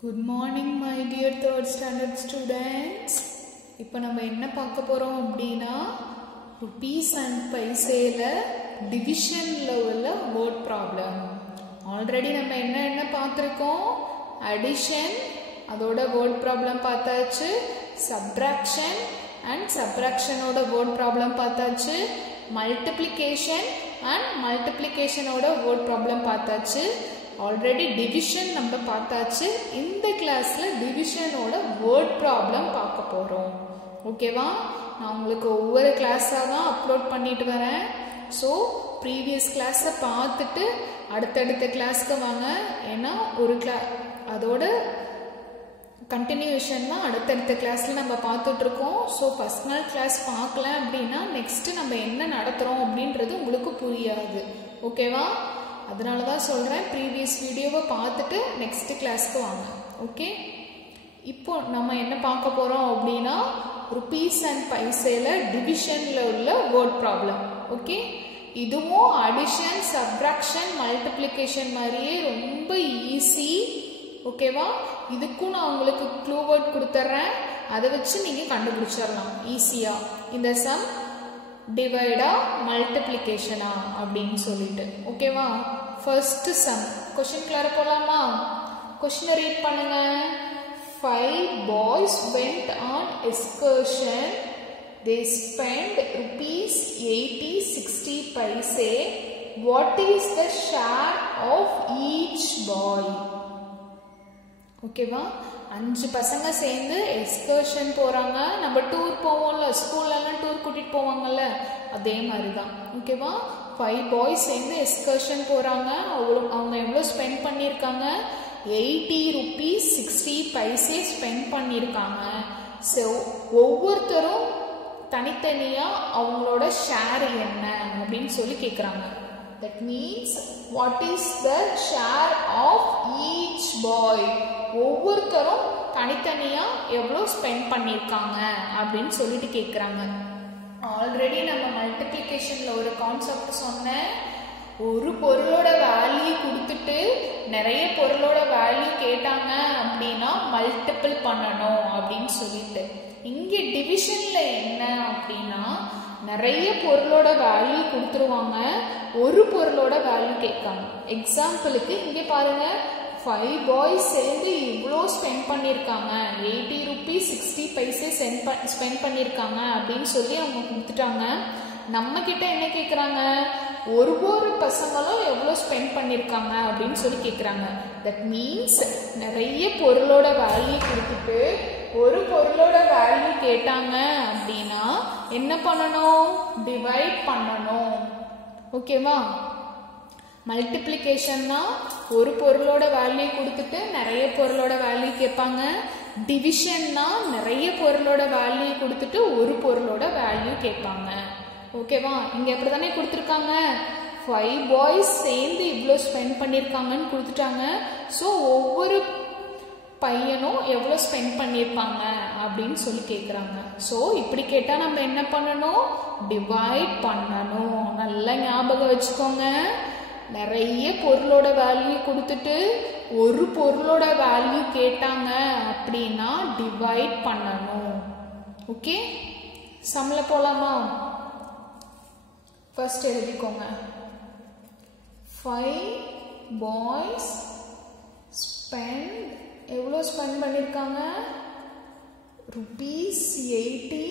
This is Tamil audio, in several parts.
Good morning my dear third standard students. இப்போ நம்ம என்ன பார்க்க போறோம் அப்படினா rupees and பைசேல டிவிஷன்ல உள்ள word problem. ஆல்ரெடி நம்ம என்ன பார்த்திருக்கோம்? addition அதோட word problem பார்த்தாச்சு, subtraction and subtraction ஓட word problem பார்த்தாச்சு, multiplication and multiplication ஓட word problem பார்த்தாச்சு. ஆல்ரெடி டிவிஷன் நம்ம பார்த்தாச்சு. இந்த கிளாஸ்ல டிவிஷனோட வேர்ட் ப்ராப்ளம் பார்க்க போறோம். ஓகேவா? நான் உங்களுக்கு ஒவ்வொரு கிளாஸா தான் அப்லோட் பண்ணிட்டு வரேன். ஸோ ப்ரீவியஸ் கிளாஸை பார்த்துட்டு அடுத்தடுத்த கிளாஸ்க்கு வாங்க. ஏன்னா ஒரு அதோட கண்டினியூஷன் தான் அடுத்தடுத்த கிளாஸ்ல நம்ம பார்த்துட்டு இருக்கோம். ஸோ ஃபர்ஸ்ட் நாள் கிளாஸ் பார்க்கல அப்படின்னா நெக்ஸ்ட் நம்ம என்ன நடத்துறோம் அப்படின்றது உங்களுக்கு புரியாது. ஓகேவா? அதனால தான் சொல்கிறேன், ப்ரீவியஸ் வீடியோவை பார்த்துட்டு நெக்ஸ்ட் கிளாஸ்க்கு வாங்க. ஓகே, இப்போ நம்ம என்ன பார்க்க போகிறோம் அப்படின்னா ருபீஸ் அண்ட் பைசேல டிவிஷனில் உள்ள வேர்ட் ப்ராப்ளம். ஓகே, இதுவும் அடிஷன், சப்ட்ராக்ஷன், மல்டிப்ளிகேஷன் மாதிரியே ரொம்ப ஈஸி. ஓகேவா? இதுக்கும் நான் உங்களுக்கு க்ளூ வேர்ட் கொடுத்துட்றேன், அதை வச்சு நீங்கள் கண்டுபிடிச்சிடலாம் ஈஸியாக. இந்த சம் டிவைடா மல்டிப்ளிகேஷனா அப்படின்னு சொல்லிட்டு. ஓகேவா? ஃபர்ஸ்ட் சம் கொஸ்டின் கிளார போலாமா? கொஸ்டினை ரீட் பண்ணுங்க. 5 boys went on excursion. They spent rupees 80, 60 paise. What is the share of each boy? ஓகேவா? 5 பசங்க சேர்ந்து எக்ஸ்கர்ஷன் போறாங்க. நம்ம டூர் போவோம்ல, ஸ்கூல்ல எல்லாம் டூர் கூட்டிட்டு போவாங்கல்ல, அதே மாதிரி தான். ஓகேவா? 5 பாய்ஸ் சேர்ந்து எக்ஸ்கர்ஷன் போறாங்க. அவங்க எவ்வளவு ஸ்பெண்ட் பண்ணிருக்காங்க? 80 rupees 60 பைசே ஸ்பெண்ட் பண்ணிருக்காங்க. ஸோ ஒவ்வொருத்தரும் தனித்தனியா அவங்களோட ஷேர் என்ன அப்படின்னு சொல்லி கேக்குறாங்க. That means what is the share of each boy? ஒவ்வொருத்தரும் தனித்தனியா எவ்வளவு ஸ்பெண்ட் பண்ணிருக்காங்க அப்படின்னு சொல்லிட்டு கேக்குறாங்க. ஆல்ரெடி நம்ம மல்டிப்ளிகேஷன்ல ஒரு கான்செப்ட் சொன்னேன். ஒரு பொருளோட வேல்யூ கொடுத்துட்டு நிறைய பொருளோட வேல்யூ கேட்டாங்க அப்படின்னா மல்டிபிள் பண்ணணும் அப்படின்னு சொல்லிட்டு. இங்க டிவிஷன்ல என்ன அப்படின்னா நிறைய பொருளோட வேல்யூ கொடுத்துருவாங்க, ஒரு பொருளோட வேல்யூ கேட்காங்க. எக்ஸாம்பிளுக்கு இங்க பாருங்க, 5 பாய்ஸ் சேர்ந்து இவ்வளோ ஸ்பெண்ட் பண்ணியிருக்காங்க, 80 rupees 60 பைசே ஸ்பெண்ட் பண்ணியிருக்காங்க அப்படின்னு சொல்லி அவங்க கொடுத்துட்டாங்க. நம்ம கிட்ட என்ன கேட்குறாங்க? ஒரு பசங்களும் எவ்வளோ ஸ்பெண்ட் பண்ணியிருக்காங்க அப்படின்னு சொல்லி கேட்குறாங்க. தட் மீன்ஸ் நிறைய பொருளோட வேல்யூ கொடுத்துட்டு ஒரு பொருளோட வேல்யூ கேட்டாங்க அப்படின்னா என்ன பண்ணணும்? டிவைட் பண்ணணும். ஓகேவா? மல்டிப்ளிகேஷன்னா ஒரு பொருளோட வேல்யூ கொடுத்துட்டு நிறைய பொருளோட வேல்யூ கேட்பாங்க. டிவிஷன்னா நிறைய பொருளோட வேல்யூ கொடுத்துட்டு ஒரு பொருளோட வேல்யூ கேட்பாங்க. ஓகேவா? இங்க எப்படி தானே கொடுத்துருக்காங்க, 5 பாய்ஸ் சேர்ந்து இவ்வளோ ஸ்பெண்ட் பண்ணியிருக்காங்கன்னு கொடுத்துட்டாங்க. ஸோ ஒவ்வொரு பையனும் எவ்வளோ ஸ்பெண்ட் பண்ணியிருப்பாங்க அப்படின்னு சொல்லி கேட்குறாங்க. ஸோ இப்படி கேட்டால் நம்ம என்ன பண்ணணும்? டிவைட் பண்ணணும். நல்லா ஞாபகம் வச்சுக்கோங்க. நிறைய பொருளோட வேல்யூ கொடுத்துட்டு ஒரு பொருளோட வேல்யூ கேட்டாங்க அப்படின்னா டிவைட் பண்ணணும். ஓகே, சம்ல போலாமா? ஃபர்ஸ்ட் எழுதிக்கோங்க. 5 பாய்ஸ் ஸ்பெண்ட் எவ்வளோ ஸ்பெண்ட் பண்ணியிருக்காங்க? rupees 80,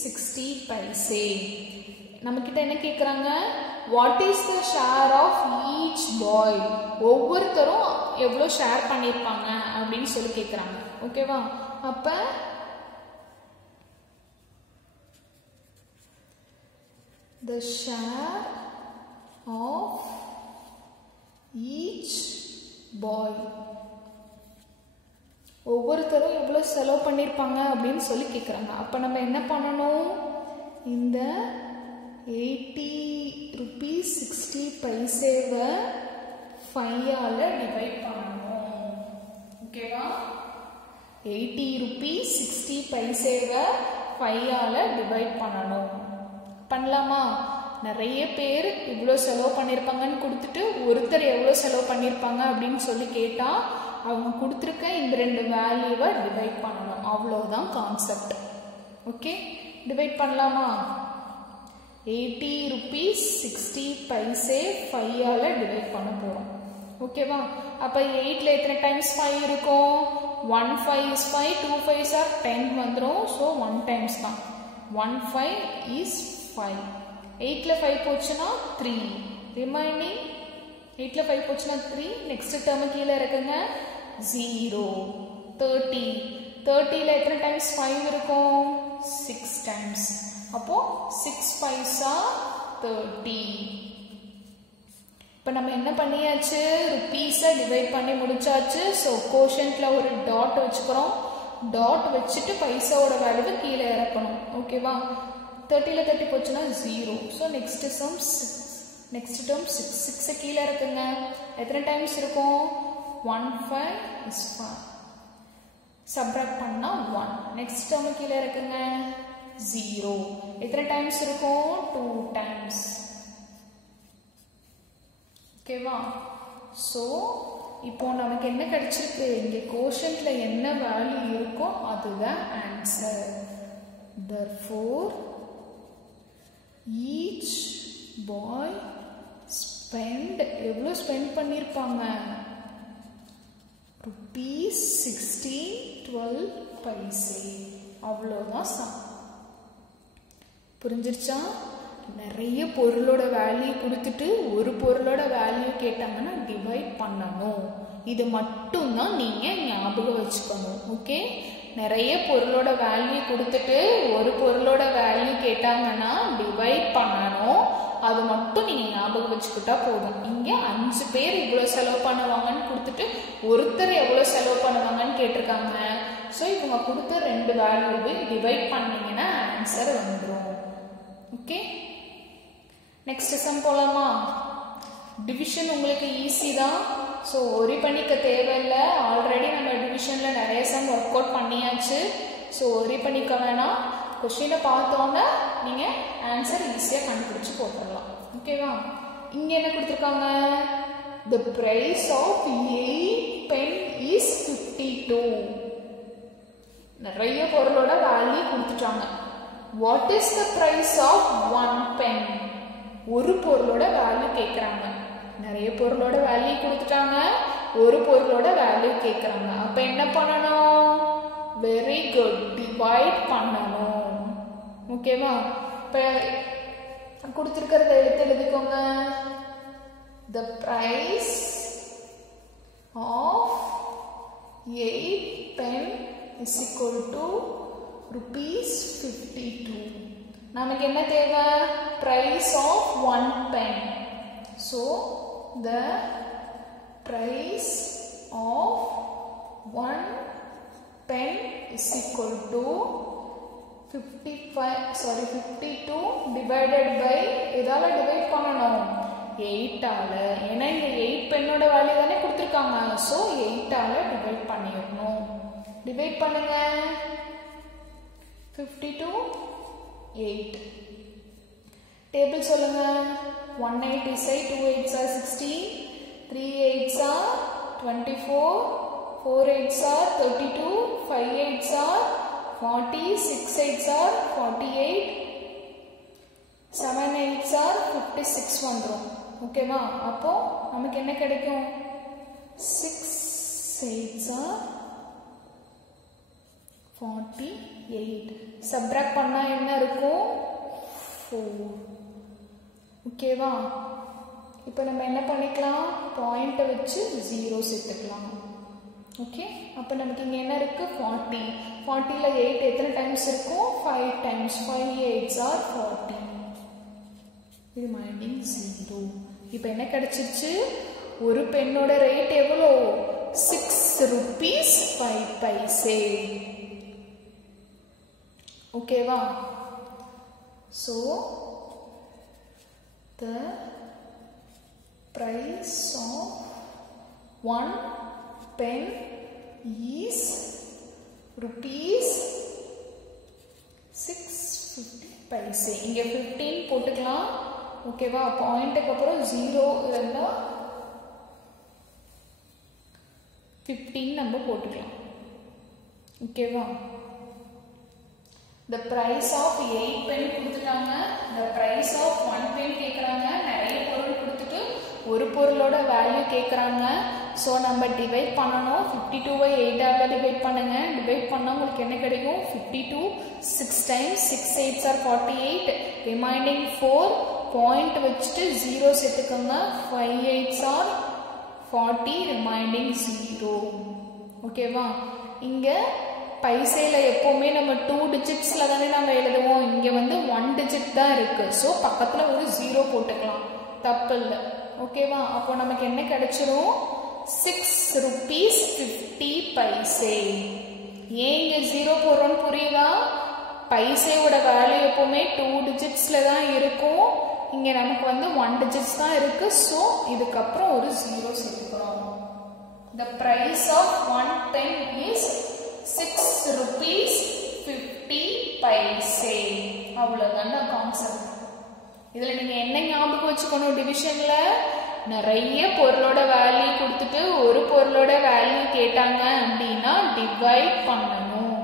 60 பைசே. நம்மக்கிட்ட என்ன கேட்குறாங்க? What is the share of each boy? ஒவ்வொருத்தரும் எவ்வளோ ஷேர் பண்ணியிருப்பாங்க அப்படின்னு சொல்லி கேட்குறாங்க. ஓகேவா? அப்போ the share of each boy, ஒவ்வொருத்தரும் எவ்வளோ செலவு பண்ணியிருப்பாங்க அப்படின்னு சொல்லி கேட்குறாங்க. அப்போ நம்ம என்ன பண்ணணும்? இந்த 80 rupees 60 பைசேவை 5ஆல டிவைட் பண்ணணும். ஓகேவா? 80 rupees 60 பைசேவை 5ஆல டிவைட் பண்ணணும். பண்ணலாமா? நிறைய பேர் இவ்வளோ செலவு பண்ணியிருப்பாங்கன்னு கொடுத்துட்டு ஒருத்தர் எவ்வளோ செலவு பண்ணியிருப்பாங்க அப்படின்னு சொல்லி கேட்டால் அவங்க கொடுத்துருக்க இந்த ரெண்டு வேல்யூவை டிவைட் பண்ணணும். அவ்வளோதான் கான்செப்ட். ஓகே, டிவைட் பண்ணலாமா? 80 rupees 60 paise 5ஆல் டிவைட் பண்ண போகிறோம். ஓகேவா? அப்போ 8ல் எத்தனை டைம்ஸ் 5 இருக்கும்? 1 5 is 5, 2 5s are 10 வந்துடும். ஸோ 1 times தான். 1 5 is 5. 8ல் 5 போச்சுன்னா 3. ரிமைனிங் 8ல் 5 போச்சுன்னா 3. நெக்ஸ்ட் டேர்மு கீழே இருக்குங்க 0. 30. 30ல் எத்தனை டைம்ஸ் 5 இருக்கும்? 6 times. அப்போ 6 5s are 30. இப்போ நம்ம என்ன பண்ணியாச்சு? ருப்பீஸை டிவைட் பண்ணி முடிச்சாச்சு. ஸோ கோஷன்ட்ல ஒரு டாட் வச்சுக்கிறோம். டாட் வச்சுட்டு பைசாவோட வேல்யூவை கீழே இறக்கணும். ஓகேவா? 30ல் 30 போச்சுன்னா 0. ஸோ நெக்ஸ்ட் டேர்ம் 6 கீழே இருக்குங்க. எத்தனை டைம்ஸ் இருக்கும்? 1 5 is 5. சப்ராக்ட் பண்ணா 1. நெக்ஸ்ட் டேர்ம் கீழே இருக்குங்க 0. எத்தனை டைம்ஸ் இருக்கும்? 2 times. ஓகேவா? ஸோ இப்போ நமக்கு என்ன கிடைச்சிருக்கு? இங்கே கோஷன்ட்ல என்ன வேல்யூ இருக்கோ அதுதான் answer. Therefore, each boy spend எவ்வளோ ஸ்பெண்ட் பண்ணியிருப்பாங்க? rupees 1612 paise. அவ்வளோதான் சம். புரிஞ்சிருச்சா? நிறைய பொருளோட வேல்யூ கொடுத்துட்டு ஒரு பொருளோட வேல்யூ கேட்டாங்கன்னா டிவைட் பண்ணணும். இது மட்டும் தான் நீங்க ஞாபகம் வச்சுக்கணும். ஓகே, நிறைய பொருளோட வேல்யூ கொடுத்துட்டு ஒரு பொருளோட வேல்யூ கேட்டாங்கன்னா டிவைட் பண்ணணும். அது மட்டும் நீங்க ஞாபகம் வச்சுக்கிட்டா போதும். இங்க 5 பேர் இவ்வளவு செலவு பண்ணுவாங்கன்னு கொடுத்துட்டு ஒருத்தர் எவ்வளவு செலவு பண்ணுவாங்கன்னு கேட்டிருக்காங்க. ஸோ இவங்க கொடுத்த ரெண்டு வேல்யூவை டிவைட் பண்ணீங்கன்னா ஆன்சர் வந்துடும். ஓகே, நெக்ஸ்ட் சம் போலாமா? டிவிஷன் உங்களுக்கு ஈஸி தான். ஸோ ஒரி பண்ணிக்க தேவையில்லை. ஆல்ரெடி நம்ம டிவிஷனில் நிறைய சம் ஒர்க் அவுட் பண்ணியாச்சு. ஸோ ஒரி பண்ணிக்க வேணாம். கொஸ்டினை பார்த்தோன்னே நீங்கள் ஆன்சர் ஈஸியாக கண்டுபிடிச்சி போட்டுடலாம். ஓகேவா? இங்கே என்ன கொடுத்துருக்காங்க? The price of 8 pen is 52. நிறைய பொருளோட வேல்யூ கொடுத்துட்டாங்க. What is the price of 1 pen? ஒரு பொருளோட வேல்யூ கேட்குறாங்க. நிறைய பொருளோட வேல்யூ கொடுத்துட்டாங்க. ஒரு பொருளோட வேல்யூ கேட்குறாங்க. அப்ப என்ன பண்ணணும்? வெரி குட், டிவைட் பண்ணணும். ஓகேவா? இப்ப கொடுத்துருக்கிறத எடுத்து எழுதிக்கோங்க. The price of 8 pen is equal to rupees 52. நமக்கு என்ன தேவை? Price of 1 pen. So the price of 1 pen is equal to 52 divided by எதால டிவைட் பண்ணணும்? 8ஆல. ஏன்னா இங்க 8 பென்னோட வேல்யூ தானே கொடுத்திருக்காங்க. சோ 8ஆல டிவைட் பண்ணிடணும். டிவைட் பண்ணுங்க. 52 8. டேபிள் சொல்லுங்க. 1 8 is 8, 2 8s are 16, 3 8s are 24, 4 8s are 32, 5 8s are 40, 6 8s are 48, 7 8s are 56 வந்துரும். ஓகேவா? அப்போ நமக்கு என்ன கிடைக்கும்? 6 8s are 48. சப்ட்ராக்ட் பண்ணா என்ன இருக்கும்? 4. ஓகேவா? இப்போ நம்ம என்ன பண்ணிக்கலாம்? பாயிண்ட்டை வச்சு 0 சேர்த்துக்கலாம். ஓகே, அப்போ நமக்கு இங்கே என்ன இருக்கு? 40. 40ல் 8 எத்தனை டைம்ஸ் இருக்கும்? 5 times. 5 8s are 40. ரிமைனிங் 0. இப்போ என்ன கிடைச்சிருச்சு? ஒரு பென்னோட ரேட் எவ்வளோ? 6 rupees 5 paise. ஓகேவா? So the price of 1 pen is rupees 650 paise. இங்க 15 போட்டுக்கலாம். ஓகேவா? பாயிண்ட்டுக்கு அப்புறம் 0 இருந்தால் 15 நம்ம போட்டுக்கலாம். ஓகேவா? the price of 8 pen கொடுத்துட்டாங்க. the price of 1 pen கேட்குறாங்க. நிறைய பொருள் கொடுத்துட்டு ஒரு பொருளோட வேல்யூ கேட்குறாங்க. ஸோ நம்ம டிவைட் பண்ணணும். 52வை 8ஆல் டிவைட் பண்ணுங்க. டிவைட் பண்ணால் உங்களுக்கு என்ன கிடைக்கும்? 52 6 times 6 8s are 48. Remaining 4 point வச்சுட்டு 0 சேர்த்துக்கோங்க. 5 8s are 40. ரிமைனிங் 0. ஓகேவா? இங்கே பைசையில் எப்போவுமே நம்ம 2 டிஜிட்ஸில் தானே நம்ம எழுதுவோம். இங்கே வந்து 1 டிஜிட் தான் இருக்குது. ஸோ பக்கத்தில் ஒரு 0 போட்டுக்கலாம், தப்பு இல்லை. ஓகேவா? அப்போ நமக்கு என்ன கிடைச்சிரும்? 6 rupees 50 பைசே. ஏன் இங்கே 0 போடுறோன்னு புரியுதா? பைசையோட வேல்யூ எப்போவுமே 2 டிஜிட்ஸில் தான் இருக்கும். இங்கே நமக்கு வந்து 1 டிஜிட்ஸ் தான் இருக்குது. ஸோ இதுக்கப்புறம் ஒரு 0 சேர்த்துக்கிறோம். the price of 1 pen is 6 rupees 50 paise. அவ்வளோதான கான்செப்ட். இதில் நீங்கள் என்ன ஞாபகம் வச்சுக்கணும்? டிவிஷனில் நிறைய பொருளோட வேல்யூ கொடுத்துட்டு ஒரு பொருளோட வேல்யூ கேட்டாங்க அப்படின்னா டிவைட் பண்ணணும்.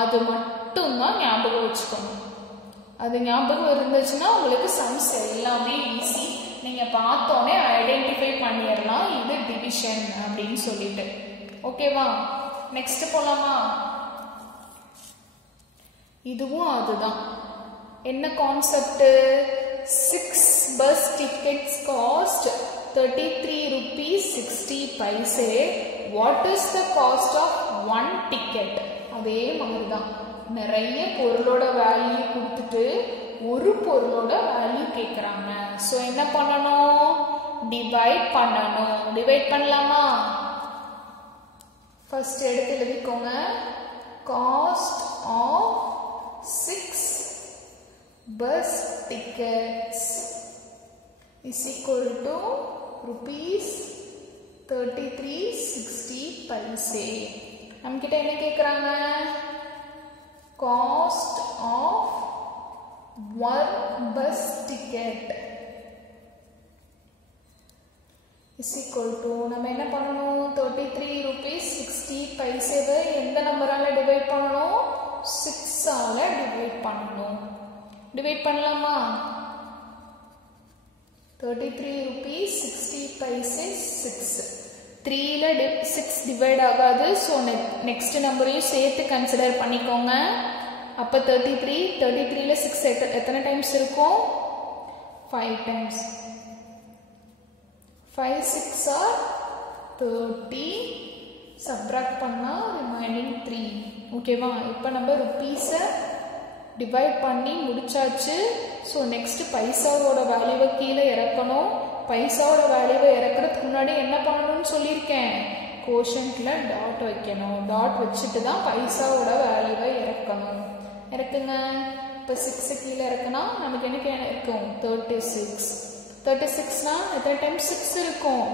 அது மட்டும்தான் ஞாபகம் வச்சுக்கணும். அது ஞாபகம் இருந்துச்சுன்னா உங்களுக்கு சம்ஸ் எல்லாமே ஈஸி. நீங்கள் பார்த்தோன்னே ஐடென்டிஃபை பண்ணிடலாம் இது டிவிஷன் அப்படின்னு சொல்லிட்டு. ஓகேவா? நெக்ஸ்ட் போலாமா? இதுவும் அதுதான். என்ன concept? 6 bus tickets cost 33 rupees 60 paise. What is the cost of 1 ticket? அதே மாதிரி தான். நிறைய பொருளோட வேல்யூ கொடுத்துட்டு ஒரு பொருளோட வேல்யூ கேட்குறாங்க. ஸோ என்ன பண்ணணும்? டிவைட் பண்ணணும். டிவைட் பண்ணலாமா? ஃபர்ஸ்ட் எடுத்து எழுதிக்கோங்க. Cost of 6 bus tickets is equal to rupees 33.60 paise. நம்மக்கிட்ட என்ன கேட்குறாங்க? Cost of 1 bus ticket is equal to நம்ம என்ன பண்ணணும்? 33 rupees 60 பைசேவை எந்த நம்பரால் டிவைட் பண்ணணும்? 6ஆல் டிவைட் பண்ணணும். டிவைட் பண்ணலாமா? 33 rupees 60 பைசே 6. 3ல 6 டிவைட் ஆகாது. ஸோ நெக்ஸ்ட் நம்பரையும் சேர்த்து கன்சிடர் பண்ணிக்கோங்க. அப்போ 33ல 6 எத்தனை டைம்ஸ் இருக்கும்? 5 டைம்ஸ். 5 6 are 30. சப்ராக்ட் பண்ணால் ரிமைனிங் 3. ஓகேவா? இப்போ நம்ம ருப்பீஸை டிவைட் பண்ணி முடிச்சாச்சு. ஸோ நெக்ஸ்ட் பைசாவோட வேல்யூவை கீழே இறக்கணும். பைசாவோட வேல்யூவை இறக்குறதுக்கு முன்னாடி என்ன பண்ணணும்னு சொல்லியிருக்கேன்? கோஷன்ட்டில் டாட் வைக்கணும். டாட் வச்சுட்டு தான் பைசாவோட வேல்யூவை இறக்கணும். இறக்குங்க. இப்போ 6 கீழே இறக்குனா நமக்கு என்ன இருக்கும்? 36. 36னா எத்தனை டைம்ஸ் 6 இருக்கும்?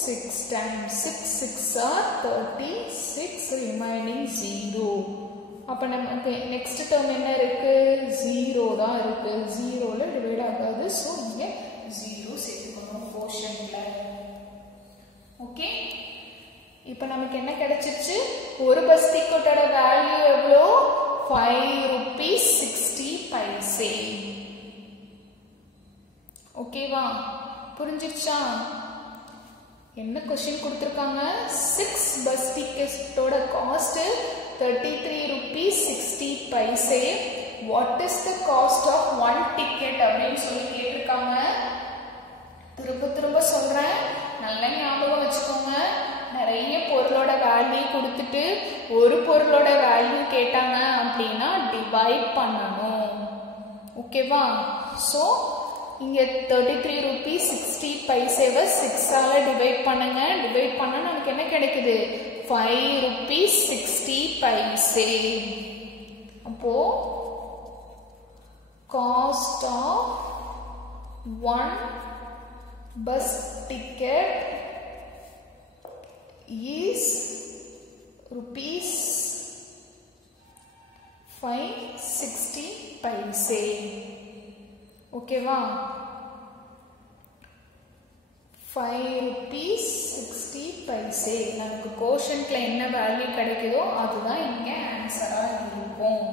6 times. 6 6 are 36. ரிமைனிங் 0. அப்போ நமக்கு நெக்ஸ்ட் டேர்ம் என்ன இருக்கு? 0 தான் இருக்கு. 0ல டிவைட் ஆகாது. ஸோ இங்கே 0 சேர்த்துக்கணும் கோஷன்ட்ல. ஓகே, இப்போ நமக்கு என்ன கிடைச்சிச்சு? ஒரு பஸ் டிக்கெட்டோட வேல்யூ எவ்வளோ? 5 rupees 60 பைசே. ஓகேவா? புரிஞ்சிருச்சா? என்ன கொஸ்டின் கொடுத்துருக்காங்க? 6 பஸ் டிக்கெட்டோட cost 33 rupees 60 paise. What is the cost of 1 ticket அப்படின்னு சொல்லி கேட்டிருக்காங்க. திரும்ப திரும்ப சொல்றேன், நல்லா ஞாபகம் வச்சுக்கோங்க. நிறைய பொருளோட வேல்யூ கொடுத்துட்டு ஒரு பொருளோட வேல்யூ கேட்டாங்க அப்படின்னா டிவைட் பண்ணணும். ஓகேவா? ஸோ இங்கே 33 rupees 60 பைசேவை 6ஆல டிவைட் பண்ணுங்க. டிவைட் பண்ணா நமக்கு என்ன கிடைக்குது? 5 rupees 60 பைசே. அப்போ cost of 1 bus ticket is rupees 560 paise. ஓகேவா? 5 rupees 60 paise. நமக்கு கோஷன்ட்ல என்ன வேல்யூ கிடைக்குதோ அதுதான் இங்க ஆன்சரா இருக்கும்.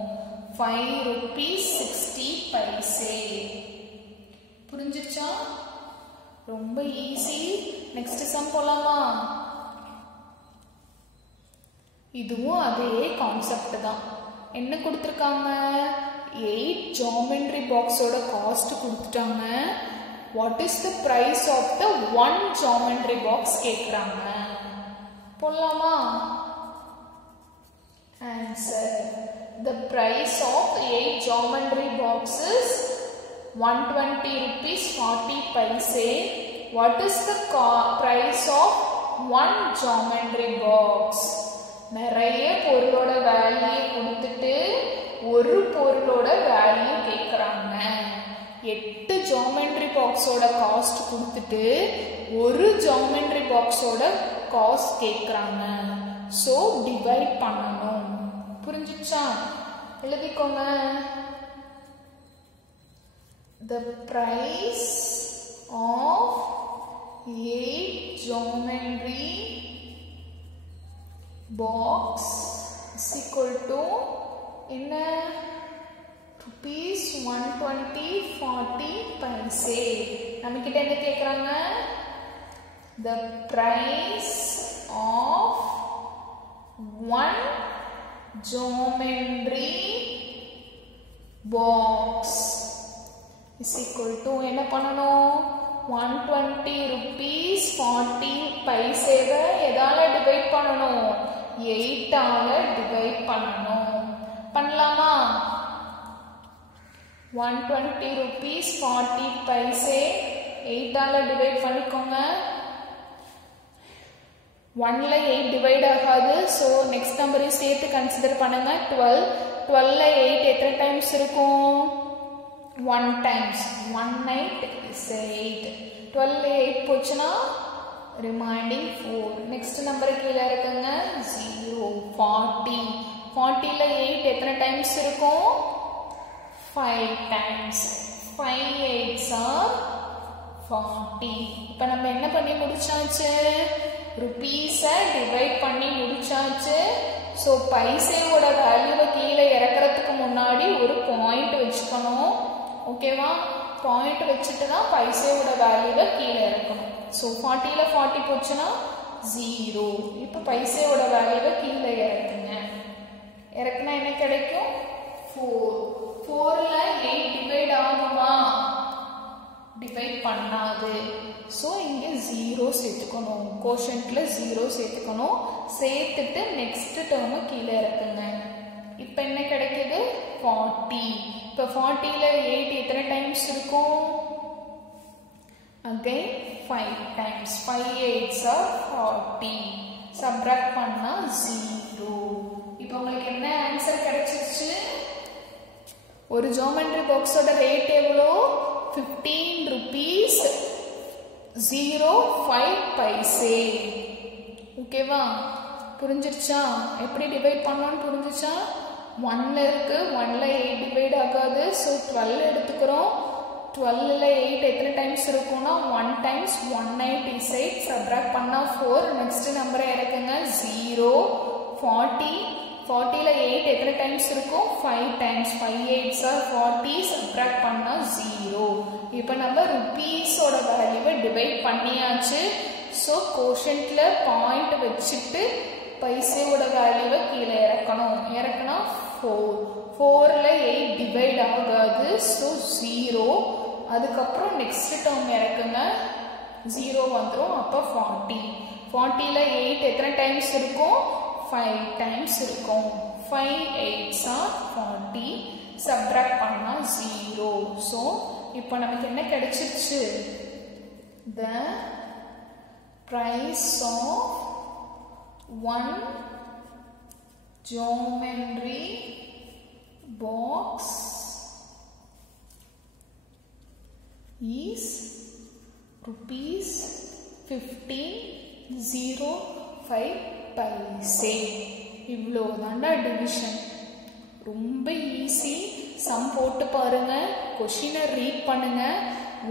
5 rupees 60 paise. புரிஞ்சிருச்சா? ரொம்ப ஈஸி. நெக்ஸ்ட் சம் போலாமா? இதுவும் அதே கான்செப்ட் தான். என்ன கொடுத்திருக்காங்க? 8 ஜியோமெட்ரி பாக்ஸோட காஸ்ட் கொடுத்துட்டாங்க. What is the price of the one geometry box கேக்குறாங்க. போலாமா? Answer. The price of 8 geometry boxes 120 rupees 40 paise. What is the price of one geometry box? நிறைய பொருளோட வேல்யூ கொடுத்துட்டு ஒரு பொருளோட வேல்யூ கேக்குறாங்க. 8 ஜியோமெட்ரி பாக்ஸோட காஸ்ட் கொடுத்துட்டு ஒரு ஜியோமெட்ரி பாக்ஸோட காஸ்ட் கேக்குறாங்க. சோ டிவைட் பண்ணணும். புரிஞ்சுச்சா? எழுதிக்கோங்க. The price of 8 geometry box is equal to என்ன? rupees 120 40 paise. நம்மகிட்ட என்ன கேக்குறாங்க? The price of one geometry box is equal to என்ன பண்ணணும்? 120 rupees 40 paise எதால டிவைட் பண்ணணும்? 8 ஆல டிவைட் பண்ணணும். பண்ணலாமா? 120 rupees 40 paise 8 ஆல டிவைட் பண்ணிக்கோங்க. 1 ல 8 டிவைட் ஆகாது. சோ நெக்ஸ்ட் நம்பரையும் சேர்த்து கன்சிடர் பண்ணுங்க. 12. 12 ல 8 எத்தனை டைம்ஸ் இருக்கும்? 1 டைம்ஸ். 1 8 is 8. 12 ல 8 போச்சுனா ரிமைனிங் 4. நெக்ஸ்ட் நம்பர் கீழ இருக்குங்க 0. 40. 40 ல 8 எத்தனை டைம்ஸ் இருக்கும்? 5 times. 5 8s are 40. இப்போ நம்ம என்ன பண்ணி முடிச்சாச்சு? ரூபீஸை டிவைட் பண்ணி முடிச்சாச்சு. ஸோ பைசேவோட வேல்யூவை கீழே இறக்கிறதுக்கு முன்னாடி ஒரு பாயிண்ட் வச்சுக்கணும். ஓகேவா? பாயிண்ட் வச்சுட்டு தான் பைசேவோட வேல்யூவை கீழே இறக்கணும். ஸோ 40ல 40 போச்சுன்னா 0. இப்போ பைசேவோட வேல்யூவை கீழே இறக்குங்க. இறக்குனா என்ன கிடைக்கும்? 4. 4ல 8 டிவைட் ஆகுமா? டிவைட் பண்ணாது. சோ இங்க 0 சேர்த்துக்கணும். கோஷன்ட்ல 0 சேர்த்துக்கணும். சேர்த்துட்டு நெக்ஸ்ட் டேர்ம் கீழே இறக்குங்க. இப்போ என்ன கிடைக்குது? 40. இப்போ 40ல 8 எத்தனை டைம்ஸ் இருக்கும்? again 5 times. 5 8s are 40. Subtract பண்ணா 0. இப்போ உங்களுக்கு என்ன ஆன்சர் கிடைச்சிருச்சு? ஒரு ஜியோமெட்ரி பாக்ஸோட ரேட் எவ்வளோ? 15 rupees 05 paise. ஓகேவா? புரிஞ்சிருச்சா? எப்படி டிவைட் பண்ணணும்னு புரிஞ்சிச்சா? 1ல இருக்கு. 1ல 8 டிவைட் ஆகாது. ஸோ 12 எடுத்துக்கிறோம். 12ல 8 எத்தனை டைம்ஸ் இருக்கும்னா 1 times. 1 8 is 8. சப்ட்ராக்ட் பண்ணா 4. நெக்ஸ்ட் நம்பரை இறக்குங்க 0. 40. 40ல 8 எத்தனை டைம்ஸ் இருக்கும்? 5 times. 5 8s are 40. சப்ட்ராக்ட் பண்ணா 0. இப்போ நம்ம ரூபீஸோட வேல்யூவை டிவைட் பண்ணியாச்சு. ஸோ கோஷன்ட்ல பாயிண்ட் வச்சுட்டு பைசேவோட வேல்யூவை கீழே இறக்கணும். இறக்குனா 4. 4ல 8 டிவைட் ஆகாது. ஸோ 0. அதுக்கப்புறம் நெக்ஸ்ட் டேர்ம் இறக்குங்க. 0 வந்துடும். அப்போ 40. 40ல 8 எத்தனை டைம்ஸ் இருக்கும்? 5 times இருக்கும். 5 8s are 40. சப்ட்ராக்ட் பண்ணா 0. ஸோ இப்போ நமக்கு என்ன கிடைச்சிருச்சு? The price of one geometry box is rupees 15.05 paise. இவ்வளோ தாண்டா டிவிஷன். ரொம்ப ஈஸி. சம் போட்டு பாருங்க. கொஷினை ரீட் பண்ணுங்க.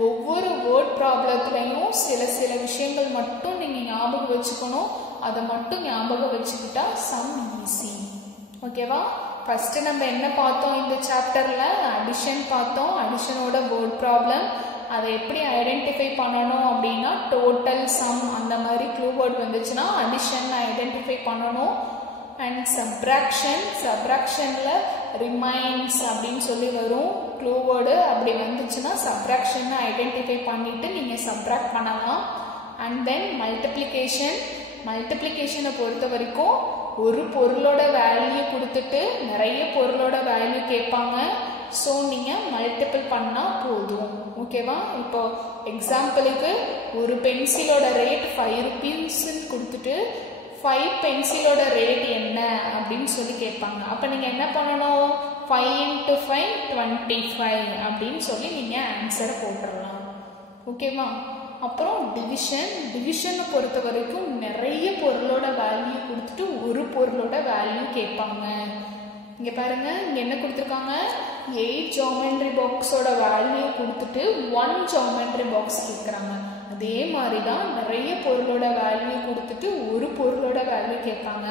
ஒவ்வொரு வேர்ட் ப்ராப்ளத்துலையும் சில விஷயங்கள் மட்டும் நீங்கள் ஞாபகம் வச்சுக்கணும். அதை மட்டும் ஞாபகம் வச்சுக்கிட்டா சம் ஈஸி. ஓகேவா? ஃபஸ்ட்டு நம்ம என்ன பார்த்தோம் இந்த சாப்டரில்? அடிஷன் பார்த்தோம். அடிஷனோட வேர்ட் ப்ராப்ளம், அதை எப்படி ஐடென்டிஃபை பண்ணணும் அப்படின்னா டோட்டல், சம் அந்த மாதிரி க்ளூ வேர்ட் வந்துச்சுன்னா அடிஷன் ஐடென்டிஃபை பண்ணணும். அண்ட் சப்ராக்ஷனில் ரிமைன்ஸ் அப்படின்னு சொல்லி வரும் க்ளூ வேர்டு. அப்படி வந்துச்சுன்னா சப்ராக்ஷன் ஐடென்டிஃபை பண்ணிவிட்டு நீங்கள் சப்ராக்ட் பண்ணலாம். அண்ட் தென் மல்டிப்ளிகேஷனை பொறுத்த வரைக்கும் ஒரு பொருளோட வேல்யூ கொடுத்துட்டு நிறைய பொருளோட வேல்யூ கேட்பாங்க. ஸோ நீங்கள் மல்டிபிள் பண்ணால் போதும். ஓகேவா? இப்போ எக்ஸாம்பிளுக்கு ஒரு பென்சிலோட ரேட் 5 rupeesன்னு கொடுத்துட்டு 5 பென்சிலோட ரேட் என்ன அப்படின்னு சொல்லி கேட்பாங்க. அப்போ நீங்கள் என்ன பண்ணணும்? 5 × 5 25 அப்படின்னு சொல்லி நீங்கள் ஆன்சரை போட்டுடலாம். ஓகேவா? அப்புறம் டிவிஷனை பொறுத்த வரைக்கும் நிறைய பொருளோட வேல்யூ கொடுத்துட்டு ஒரு பொருளோட வேல்யூ கேட்பாங்க. இங்கே பாருங்க, இங்கே என்ன கொடுத்துருக்காங்க? 8 ஜாமெண்ட்ரி பாக்ஸோட வேல்யூ கொடுத்துட்டு 1 ஜாமெண்ட்ரி பாக்ஸ் கேட்குறாங்க. அதே மாதிரி தான் நிறைய பொருளோட வேல்யூ கொடுத்துட்டு ஒரு பொருளோட வேல்யூ கேட்பாங்க.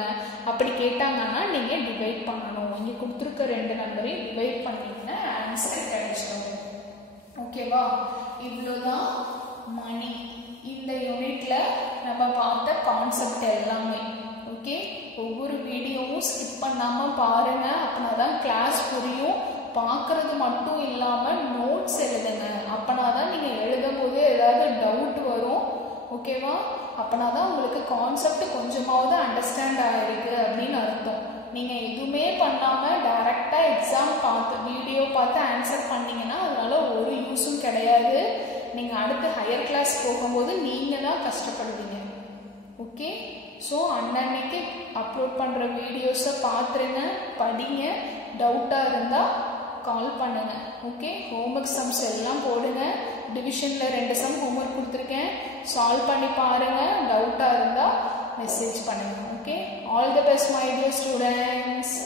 அப்படி கேட்டாங்கன்னா நீங்கள் டிவைட் பண்ணணும். இங்கே கொடுத்துருக்க 2 நம்பரையும் டிவைட் பண்ணிங்கன்னா ஆன்சர் கிடைச்சிடும். ஓகேவா? இவ்வளோதான் மணி. இந்த யூனிட்ல நம்ம பார்த்த கான்செப்ட் எல்லாமே. ஓகே, ஒவ்வொரு வீடியோவும் ஸ்கிப் பண்ணாமல் பாருங்கள். அப்படின்னா தான் கிளாஸ் புரியும். பார்க்குறது மட்டும் இல்லாமல் நோட்ஸ் எழுதுங்க. அப்படின்னா தான் நீங்கள் எழுதும் போது ஏதாவது டவுட் வரும். ஓகேவா? அப்படின்னா தான் உங்களுக்கு கான்செப்ட் கொஞ்சமாவது அண்டர்ஸ்டாண்ட் ஆகிருக்கு அப்படின்னு அர்த்தம். நீங்கள் எதுவுமே பண்ணாமல் டைரெக்டாக எக்ஸாம் வீடியோ பார்த்து ஆன்சர் பண்ணிங்கன்னா அதனால ஒரு யூஸும் கிடையாது. நீங்கள் அடுத்து ஹையர் கிளாஸ் போகும்போது நீங்கள் தான் கஷ்டப்படுவீங்க. ஓகே, ஸோ அன்னன்னைக்கு அப்லோட் பண்ணுற வீடியோஸை பார்த்துருங்க, படிங்க. டவுட்டாக இருந்தால் கால் பண்ணுங்க. ஓகே, ஹோம்ஒர்க் சம்ஸ் எல்லாம் போடுங்க. டிவிஷனில் 2 சம் ஹோம்ஒர்க் கொடுத்துருக்கேன், சால்வ் பண்ணி பாருங்கள். டவுட்டாக இருந்தால் மெசேஜ் பண்ணுங்கள். Okay, all the best my dear students.